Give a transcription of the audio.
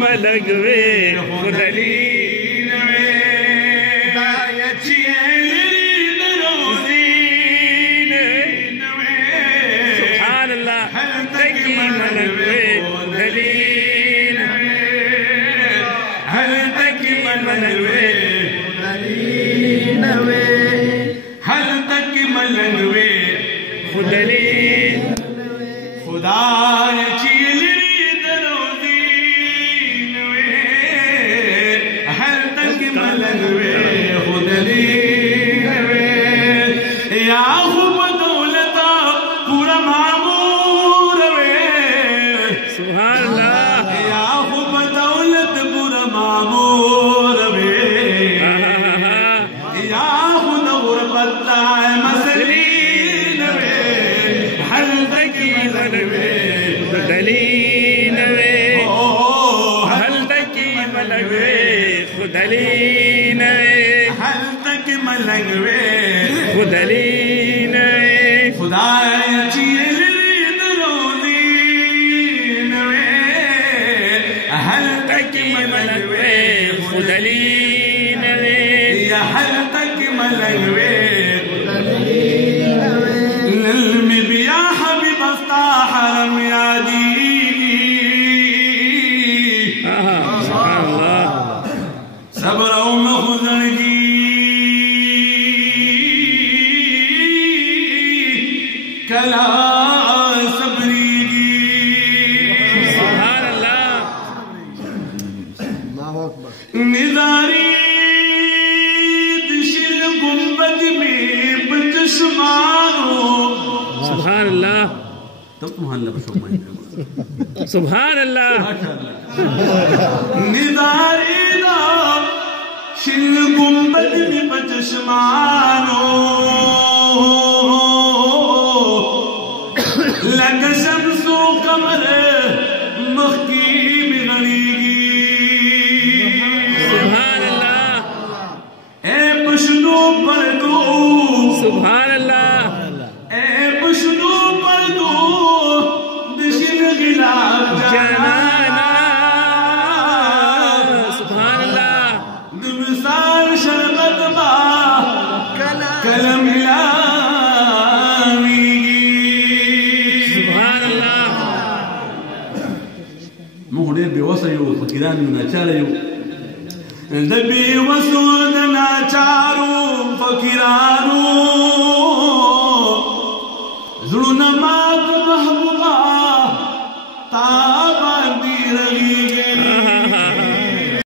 मलगवे खुदली सुभान अल्लाह तकी मलगवे दलील हर तकी मलगवे नवे हर तकी मलगवे खुदली खुदा सुभान अल्लाह निदारी दा शिल गुंबद में बचशमानो लग शम्सो कमर मखी में गरीगी सुभान अल्लाह ए पुशनो पर दो सुभान अल्लाह ए पुशनो पर दो जनाना सुभान अल्लाह मिसाल शरबत बा कलम सुभान अल्लाह मुहरे बेवसयो फकीरान नाचारयो दबी वसूद नाचारो फकीरानो जुलुन मात महबूब